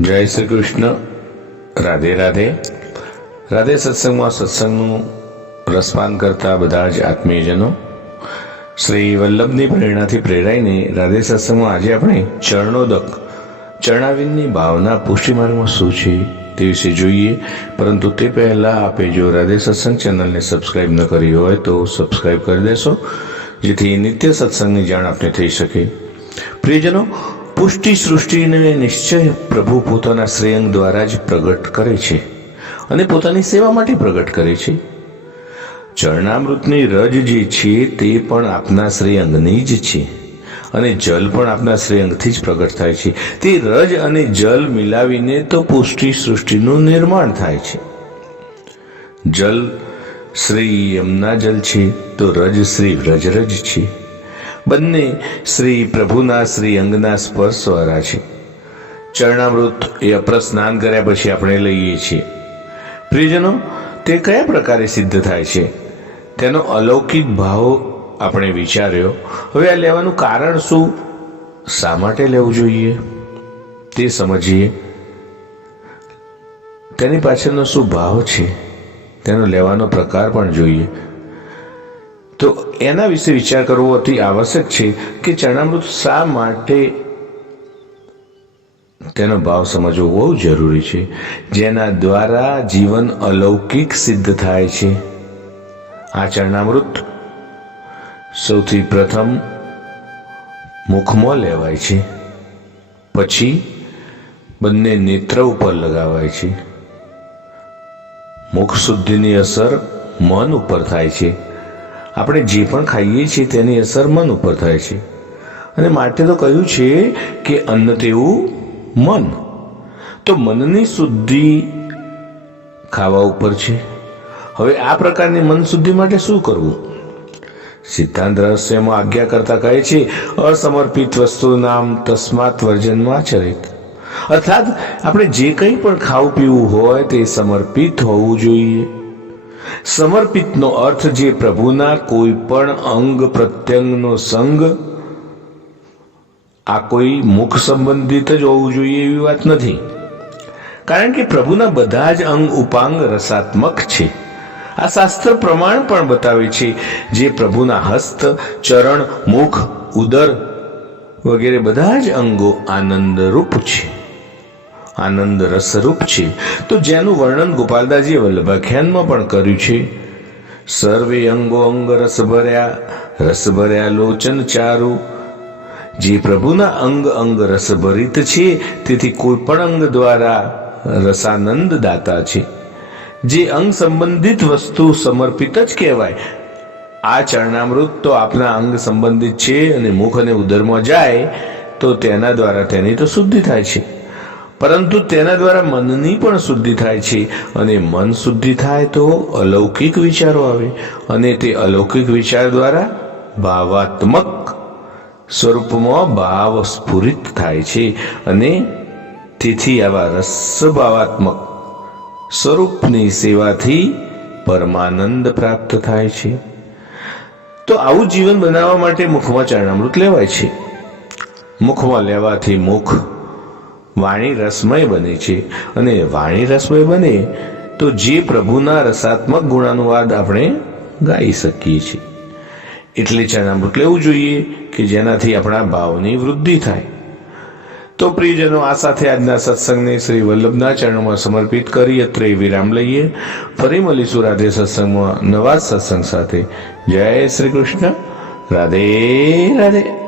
જય શ્રી કૃષ્ણ. રાધે રાધે. રાધે સત્સંગમાં સત્સંગનું રસપાન કરતા બધા જ આત્મીયજનો, શ્રી વલ્લભની પ્રેરણાથી પ્રેરાઈને રાધે સત્સંગમાં આજે આપણે ચરણોદક ચરણાવિંદની ભાવના પુષ્ટિમાર્ગમાં શું છે તે વિશે જોઈએ. પરંતુ તે પહેલાં આપે જો રાધે સત્સંગ ચેનલને સબસ્ક્રાઈબ ન કરી હોય તો સબસ્ક્રાઈબ કરી દેશો, જેથી નિત્ય સત્સંગની જાણ આપને થઈ શકે. પ્રિયજનો પુષ્ટિ સૃષ્ટિને નિશ્ચય પ્રભુ પોતાના શ્રેયંગ દ્વારા જ પ્રગટ કરે છે અને પોતાની સેવા માટે પ્રગટ કરે છે. ચરણામૃતની રજ જે છે તે પણ આપના શ્રેયંગની જ છે અને જલ પણ આપના શ્રેયંગથી જ પ્રગટ થાય છે. તે રજ અને જલ મિલાવીને તો પુષ્ટિ સૃષ્ટિનું નિર્માણ થાય છે. જલ શ્રી યમના જલ છે તો રજ શ્રી વ્રજરજ છે. બંને શ્રી પ્રભુના શ્રી અંગના સ્પર્શ વાળા છે. ચરણામૃત એ અપ્ર સ્નાન કર્યા પછી આપણે લઈએ છીએ. પ્રિયજનો, તે કયા પ્રકારે સિદ્ધ થાય છે? તેનો અલૌકિક ભાવ આપણે વિચાર્યો. હવે આ લેવાનું કારણ શું? શા માટે લેવું જોઈએ? તે સમજીએ. તેની પાછળનો શું ભાવ છે? તેનો લેવાનો પ્રકાર પણ જોઈએ. તો એના વિશે વિચાર કરવો અતિ આવશ્યક છે કે ચરણામૃત શા માટે તેનો ભાવ સમજવો બહુ જરૂરી છે, જેના દ્વારા જીવન અલૌકિક સિદ્ધ થાય છે. આ ચરણામૃત સૌથી પ્રથમ મુખમાં લેવાય છે, પછી બંને નેત્ર ઉપર લગાવાય છે. મુખ શુદ્ધિની અસર મન ઉપર થાય છે. આપણે જે પણ ખાઈએ છીએ તેની અસર મન ઉપર થાય છે. અને માટે તો કહ્યું છે કે અન્ન તેવું મન. તો મનની શુદ્ધિ ખાવા ઉપર છે. હવે આ પ્રકારની મન શુદ્ધિ માટે શું કરવું? સિદ્ધાંત રહસ્યમાં આજ્ઞા કરતા કહે છે, અસમર્પિત વસ્તુ નામ તસ્માત વર્જનમાં ચરિત અર્થાત, આપણે જે કંઈ પણ ખાવું પીવું હોય તે સમર્પિત હોવું જોઈએ. સમર્પિતનો અર્થ જે પ્રભુના કોઈ પણ અંગ પ્રત્યંગનો સંગ, આ કોઈ મુખ સંબંધિત જ હોવું જોઈએ એવી વાત નથી. કારણ કે પ્રભુના બધા જ અંગ ઉપાંગ રસાત્મક છે. આ શાસ્ત્ર પ્રમાણ પણ બતાવે છે જે પ્રભુના હસ્ત, ચરણ, મુખ, ઉદર વગેરે બધા જ અંગો આનંદરૂપ છે. આનંદ રસરૂપ છે. તો જેનું વર્ણન ગોપાલદાસજી વલ્લભાખ્યાનમાં પણ કર્યું છે. સર્વે અંગો અંગ રસ ભર્યા રસ ભર્યા લોચન ચારુ. જે પ્રભુના અંગ અંગ રસભરિત છે, તેથી કોઈ પણ અંગ દ્વારા રસાનંદ દાતા છે. જે અંગ સંબંધિત વસ્તુ સમર્પિત જ કહેવાય. આ ચરણામૃત તો આપના અંગ સંબંધિત છે અને મુખ અને ઉદરમાં જાય, તો તેના દ્વારા તેની તો શુદ્ધિ થાય છે. પરંતુ તેના દ્વારા મનની પણ શુદ્ધિ થાય છે. અને મન શુદ્ધિ થાય તો અલૌકિક વિચારો આવે. અને તે અલૌકિક વિચાર દ્વારા ભાવાત્મક સ્વરૂપમાં ભાવ સ્ફુરિત થાય છે. અને તેથી આવા રસભાવાત્મક સ્વરૂપની સેવાથી પરમાનંદ પ્રાપ્ત થાય છે. તો આવું જીવન બનાવવા માટે મુખમાં ચરણામૃત લેવાય છે. મુખમાં લેવાથી મુખ વાણી રસમય બને છે. અને વાણી રસમય બને તો જે પ્રભુના રસાત્મક ગુણાનુવાદ આપણે ગાઈ શકીએ છીએ. એટલે ચરણામૃત લેવું જોઈએ કે જેનાથી આપણા ભાવની વૃદ્ધિ થાય. તો પ્રિયજનો, આ સાથે આજના સત્સંગને શ્રી વલ્લભના ચરણોમાં સમર્પિત કરી અત્રે વિરામ લઈએ. ફરી મળીશું રાધે સત્સંગમાં નવા સત્સંગ સાથે. જય શ્રી કૃષ્ણ. રાધે રાધે.